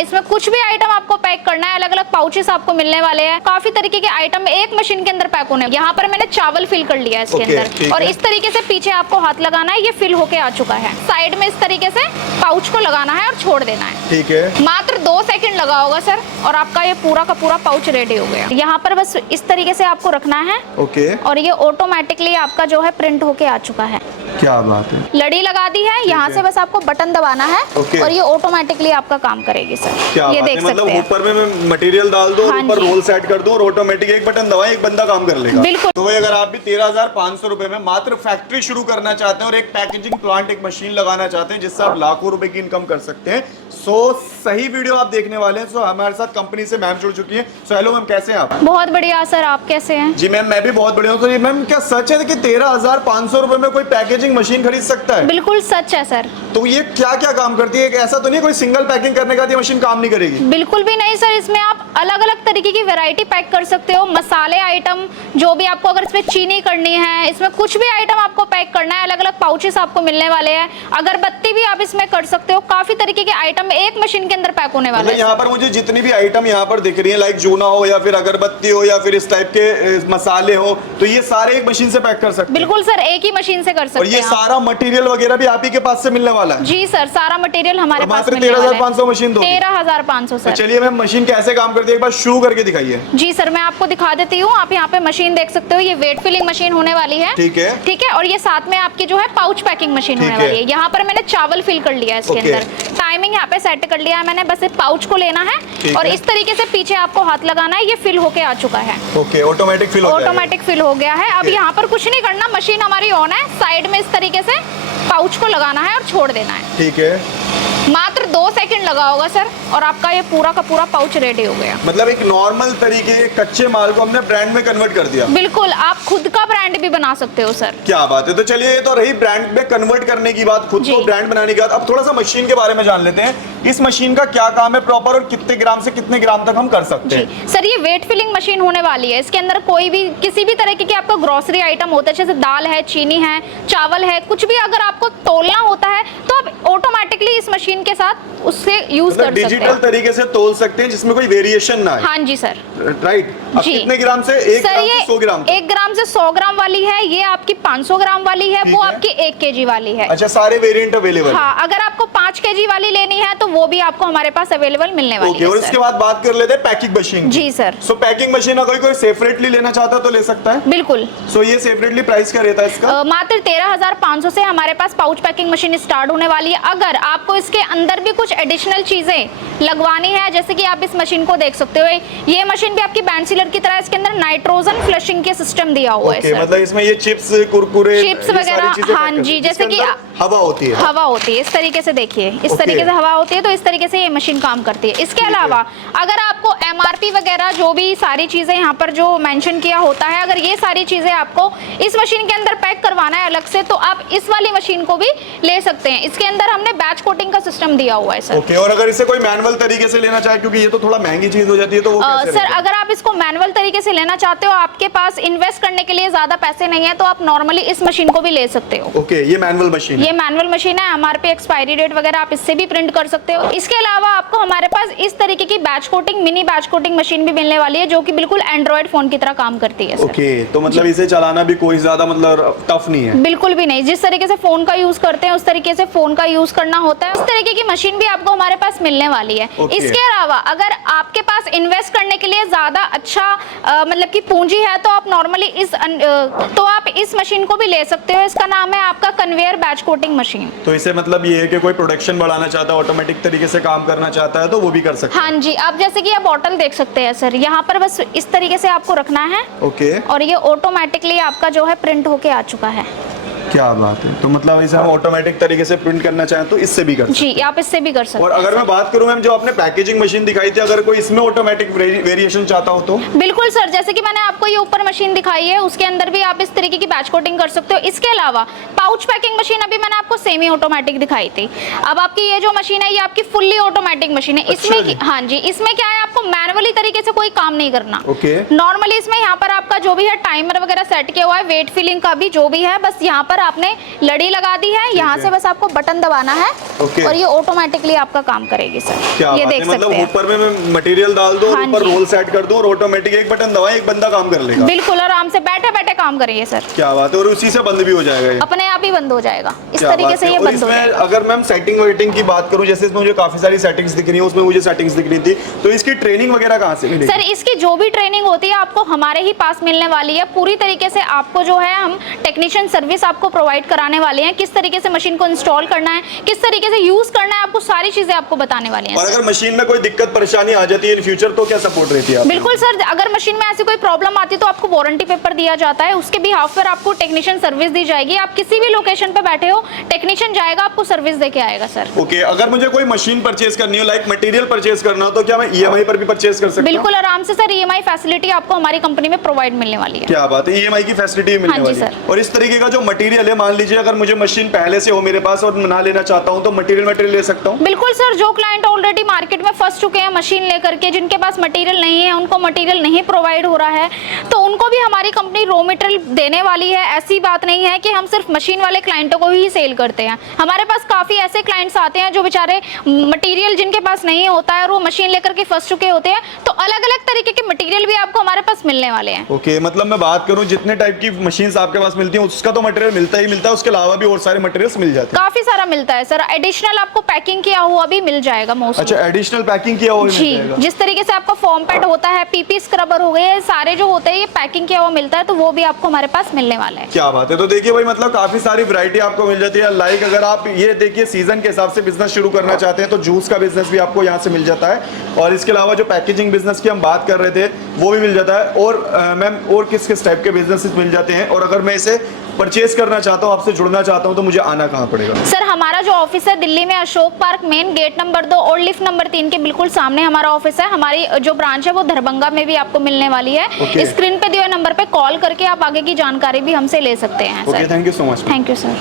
इसमें कुछ भी आइटम आपको पैक करना है, अलग अलग पाउचेस आपको मिलने वाले हैं। काफी तरीके के आइटम एक मशीन के अंदर पैक होने हैं। यहाँ पर मैंने चावल फिल कर लिया है इसके अंदर, और इस तरीके से पीछे आपको हाथ लगाना है, ये फिल होके आ चुका है। साइड में इस तरीके से पाउच को लगाना है और छोड़ देना है। ठीक है, मात्र 2 सेकंड लगा होगा सर, और आपका ये पूरा का पूरा पाउच रेडी हो गया। यहाँ पर बस इस तरीके से आपको रखना है। ओके, और ये ऑटोमेटिकली आपका जो है प्रिंट होके आ चुका है। क्या बात है, लड़ी लगा दी है, यहाँ से बस आपको बटन दबाना है और ये ऑटोमेटिकली आपका काम करेगी सर। क्या ये बात देख है, सकते मतलब हैं। ऊपर में मैं मटेरियल डाल दो, ऊपर रोल सेट कर दो और ऑटोमेटिक एक बटन दबाएं, एक बंदा काम कर लेगा। बिल्कुल। तो भाई अगर आप भी 13,500 रुपए में मात्र फैक्ट्री शुरू करना चाहते हैं और एक पैकेजिंग प्लांट, एक मशीन लगाना चाहते हैं जिससे आप लाखों रुपए की इनकम कर सकते हैं, सही वीडियो आप देखने वाले हैं। हमारे साथ कंपनी से मैम जुड़ चुकी है। हेलो मैम, कैसे हैं आप? बहुत बढ़िया सर, आप कैसे हैं? जी मैम, मैं भी बहुत बढ़िया हूँ। तो ये मैम क्या सच है कि 13,500 रुपए में कोई पैकेजिंग मशीन खरीद सकता है? बिल्कुल सच है सर। तो ये क्या क्या काम करती है? ऐसा तो नहीं कोई सिंगल पैकिंग करने का ये मशीन काम नहीं करेगी? बिल्कुल भी नहीं सर, इसमें आप अलग अलग तरीके की वैरायटी पैक कर सकते हो। मसाले आइटम जो भी आपको, अगर इसमें चीनी करनी है, इसमें कुछ भी आइटम आपको पैक करना है, अलग अलग पाउचेस आपको मिलने वाले हैं। अगरबत्ती भी आप इसमें कर सकते हो। काफी तरीके के आइटम एक मशीन के अंदर पैक होने वाले हैं। यहाँ पर मुझे जितनी भी आइटम यहाँ पर दिख रही है, लाइक जूना हो या फिर अगरबत्ती हो या फिर इस टाइप के मसाले हो, तो ये सारे एक मशीन से पैक कर सकते हैं? बिल्कुल सर, एक ही मशीन से कर सकते हैं। और ये सारा मटेरियल वगैरह भी आप ही के पास से मिलने वाला है? जी सर, सारा मटेरियल हमारे पास मात्र 13,500 मशीन दो? 13,500 सर। चलिए मैम, मशीन कैसे काम करती है एक बार शुरू करके दिखाइए। जी सर, मैं आपको दिखा देती हूँ। आप यहाँ पे मशीन देख सकते हो, ये वेट फिलिंग मशीन होने वाली है। ठीक है, ठीक है। और ये साथ में आपकी जो है पाउच पैकिंग मशीन होने वाली है। यहाँ पर मैंने चावल फिल कर लिया है इसके अंदर। टाइमिंग यहाँ पे सेट कर लिया है मैंने। बस इस पाउच को लेना है और इस तरीके से पीछे आपको हाथ लगाना है, ये फिल होके आ चुका है। ओके, ऑटोमेटिक फिल हो गया है। अब यहाँ पर कुछ नहीं करना, मशीन हमारी ऑन है। साइड में इस तरीके से पाउच को लगाना है और छोड़ देना है। ठीक है, मात्र 2 सेकंड लगा होगा सर, और आपका ये पूरा का पूरा पाउच रेडी हो गया। मतलब एक नॉर्मल तरीके के कच्चे माल को हमने ब्रांड में कन्वर्ट कर दिया। बिल्कुल, आप खुद का ब्रांड भी बना सकते हो सर। क्या बात है। तो चलिए, ये तो रही ब्रांड में कन्वर्ट करने की बात, खुद को ब्रांड बनाने की बात। अब थोड़ा सा मशीन के बारे में जान लेते हैं। इस मशीन का क्या काम है प्रॉपर, और कितने ग्राम से कितने ग्राम तक हम कर सकते हैं? सर, ये वेट फिलिंग मशीन होने वाली है। इसके अंदर कोई भी किसी भी तरह की आपको ग्रोसरी आइटम होता है, जैसे दाल है, चीनी है, चावल है, कुछ भी अगर आपको तोलना होता है तो आप ऑटोमेटिकली इस मशीन के साथ उससे यूज कर सकते हैं। डिजिटल तरीके से तोल सकते हैं जिसमें कोई वेरिएशन ना है। हाँ जी सर, राइट। अब कितने ग्राम से? 1 ग्राम से 100 ग्राम? 1 ग्राम से 100 ग्राम वाली है, ये आपकी 500 ग्राम वाली है, वो आपकी 1 केजी वाली है। अच्छा, सारे वेरिएंट अवेलेबल? हाँ, अगर आपको 5 केजी वाली लेनी है तो वो भी आपको हमारे पास अवेलेबल मिलने वाली है। और इसके बाद बात कर लेते हैं पैकिंग मशीन। जी सर। सो पैकिंग मशीन अगर कोई सेपरेटली लेना चाहता है तो ले सकता है? बिल्कुल। सो ये सेपरेटली प्राइस क्या रहता है इसका? मात्र 13,500 से हमारे पास पाउच पैकिंग मशीन स्टार्ट होने वाली है। अगर आपको इसके अंदर भी कुछ एडिशनल चीजें लगवानी है, जैसे कि आप इस मशीन को देख सकते हो, ये मशीन भी आपकी बैंड सीलर की तरह, इसके अंदर नाइट्रोजन फ्लशिंग के सिस्टम दिया हुआ है। मतलब इसमें ये चिप्स, कुरकुरे, चिप्स वगैरह, हाँ जी, जैसे कि हवा होती है। हवा होती है इस तरीके से, देखिए इस तरीके से हवा होती है, तो इस तरीके से ये मशीन काम करती है। इसके अलावा अगर आपको एमआरपी वगैरह जो भी सारी चीजें यहाँ पर जो मेंशन किया होता है, अगर ये सारी चीजें आपको इस मशीन के अंदर पैक करवाना है अलग से, तो आप इस वाली मशीन को भी ले सकते हैं। इसके अंदर हमने बैच कोटिंग का सिस्टम दिया हुआ है सर। ओके, और अगर इसे कोई मैनुअल तरीके से लेना चाहे, क्योंकि ये तो थोड़ा महंगी चीज हो जाती है, तो वो कैसे सर, अगर आप इसको मैनुअल तरीके से लेना चाहते हो, आपके पास इन्वेस्ट करने के लिए ज्यादा पैसे नहीं है, तो आप नॉर्मली इस मशीन को भी ले सकते हो। ओके, ये मैनुअल मशीन है? ये मैनुअल मशीन है। एमआरपी, एक्सपायरी डेट वगैरह आप इससे भी प्रिंट कर सकते हो। इसके अलावा आपको हमारे पास इस तरीके की batch coating, mini batch coating machine भी मिलने वाली है, जो कि बिल्कुल एंड्रॉइड फोन की तरह काम करती है। ओके, तो मतलब इसे चलाना भी कोई ज्यादा मतलब टफ नहीं है? बिल्कुल भी नहीं। जिस तरीके से फोन का यूज करते हैं उस तरीके से फोन का यूज करना होता है। उस तरीके की मशीन भी आपको हमारे पास मिलने वाली है। इसके अलावा अगर आपके पास इन्वेस्ट करने के लिए ज्यादा अच्छा मतलब की पूंजी है, तो आप नॉर्मली इस मशीन को भी ले सकते हो। इसका नाम है आपका कन्वेयर बैच कोटिंग मशीन। तो इसे मतलब ये है कि कोई प्रोडक्शन बढ़ाना चाहता है, ऑटोमेटिक तरीके से काम करना चाहता है, तो वो भी कर सकता है? हाँ जी, आप जैसे कि ये बॉटल देख सकते हैं सर, यहाँ पर बस इस तरीके से आपको रखना है। ओके, और ये ऑटोमेटिकली आपका जो है प्रिंट होके आ चुका है। क्या बात है। तो मतलब इसे हम ऑटोमेटिक तरीके से प्रिंट करना चाहें तो इससे भी कर सकते हैं? जी, आप इससे भी कर सकते हैं। और अगर मैं बात करूं मैम, जो आपने पैकेजिंग मशीन दिखाई थी, अगर कोई इसमें ऑटोमेटिक वेरिएशन चाहता हो तो? बिल्कुल सर, जैसे कि मैंने आपको ये ऊपर मशीन दिखाई है, उसके अंदर भी आप इस तरीके की बैच कोटिंग कर सकते हो। इसके अलावा पाउच पैकिंग मशीन अभी मैंने आपको सेमी ऑटोमेटिक दिखाई थी। अब आपकी ये जो मशीन है ये आपकी फुल्ली ऑटोमेटिक मशीन है। इसमें हाँ जी, इसमें क्या है, आपको मैनुअली तरीके से कोई काम नहीं करना। नॉर्मली इसमें यहाँ पर आपका जो भी है टाइमर वगैरह सेट किया हुआ है, वेट फिलिंग का भी जो भी है, बस यहाँ पर आपने लड़ी लगा दी है, यहाँ से बस आपको बटन दबाना है और ये ऑटोमेटिकली आपका काम करेगी सर। ये देख सकते हैं, ऊपर में मैं मटेरियल डाल दूं, ऊपर रोल सेट कर दूं और ऑटोमेटिक एक बटन दबाएं, एक बंदा काम कर लेगा। बिल्कुल आराम से बैठे बैठे काम करिए सर। क्या बात है, और उसी से बंद भी हो जाएगा, अपने आप ही बंद हो जाएगा इस तरीके से, ये बंद हो जाएगा। अगर मैम सेटिंग वेटिंग की बात करूं, जैसे इसमें मुझे काफी सारी सेटिंग्स दिख रही है, उसमें मुझे सेटिंग्स दिख रही थी, तो इसकी ट्रेनिंग वगैरह कहां से मिलेगी? सर इसकी जो भी ट्रेनिंग होती है आपको हमारे ही पास मिलने वाली है। पूरी तरीके से आपको जो है हम टेक्नीशियन सर्विस आपको प्रोवाइड कराने वाले हैं। किस तरीके से मशीन को इंस्टॉल करना है, किस तरीके से यूज करना है, आपको सारी चीजें आपको बताने वाले हैं। और अगर मशीन में कोई दिक्कत परेशानी आ जाती है इन फ्यूचर, तो क्या सपोर्ट रहती है? बिल्कुल सर, अगर मशीन में ऐसी कोई प्रॉब्लम आती है तो आपको वारंटी पेपर दिया जाता है, उसके बिहाफ पर आपको टेक्नीशियन सर्विस दी जाएगी। आप किसी भी लोकेशन पे बैठे हो, टेक्नीशियन जाएगा, आपको सर्विस देके आएगा सर। ओके, अगर मुझे कोई मशीन परचेज करनी हो, लाइक मटेरियल परचेज करना हो, तो क्या मैं ईएमआई पर भी परचेज कर सकता हूं? बिल्कुल आराम से सर, ईएमआई फैसिलिटी आपको हमारी कंपनी में प्रोवाइड मिलने वाली है। क्या बात है, ईएमआई की फैसिलिटी मिलने वाली है। और इस तरीके का जो मटेरियल है, मान लीजिए अगर मुझे मशीन पहले से हो मेरे पास और ना लेना चाहता हूं, तो मटेरियल ले सकता हूं? बिल्कुल सर, जो क्लाइंट ऑलरेडी मार्केट में फंस चुके हैं मशीन लेकर के, जिनके पास मटेरियल नहीं है, उनको मटेरियल नहीं प्रोवाइड हो रहा है, तो उनको भी हमारी कंपनी रॉ मटेरियल देने वाली है। ऐसी बात नहीं है कि हम सिर्फ मशीन वाले क्लाइंटों को ही सेल करते हैं। हमारे पास काफी ऐसे क्लाइंट्स आते हैं जो बेचारे मटेरियल जिनके पास नहीं होता है और वो मशीन लेकर के फंस चुके होते हैं, तो अलग अलग तरीके के मटेरियल भी आपको हमारे पास मिलने वाले हैं। ओके, मतलब मैं बात करूं, जितने टाइप की मशीन्स आपके पास मिलती हैं उसका तो मटेरियल मिलता ही मिलता है, उसके अलावा भी और सारे मटेरियल्स मिल जाते हैं? काफी सारा मिलता है सर, एडिशनल आपको पैकिंग किया हुआ भी मिल जाएगा मोस्टली। अच्छा, एडिशनल पैकिंग किया हुआ जी, जिस तरीके से आपका फॉर्म पैड होता है, पीपी स्क्रबर हो गए, सारे जो होते हैं ये पैकिंग किया हुआ मिलता है, तो वो भी आपको हमारे पास मिलने वाला है। क्या बात है, तो देखिए भाई, मतलब काफी सारी वैरायटी आपको मिल जाती है। लाइक अगर आप ये देखिए सीजन के हिसाब से बिजनेस शुरू करना चाहते हैं तो जूस का बिजनेस भी आपको यहाँ से मिल जाता है, और इसके अलावा जो पैकेजिंग बिजनेस की हम बात कर रहे थे वो भी मिल जाता है। और मैम, और किस किस टाइप के बिजनेसेस मिल जाते हैं, और अगर मैं इसे परचेज करना चाहता हूँ, आपसे जुड़ना चाहता हूँ, तो मुझे आना कहाँ पड़ेगा? सर हमारा जो ऑफिस है दिल्ली में Ashok park main gate number 2 और लिफ्ट नंबर 3 के बिल्कुल सामने हमारा ऑफिस है। हमारी जो ब्रांच है वो दरभंगा में भी आपको मिलने वाली है। स्क्रीन पे दिए हुए नंबर पे कॉल करके आप आगे की जानकारी भी हमसे ले सकते हैं। Okay, thank you so much. Thank you sir.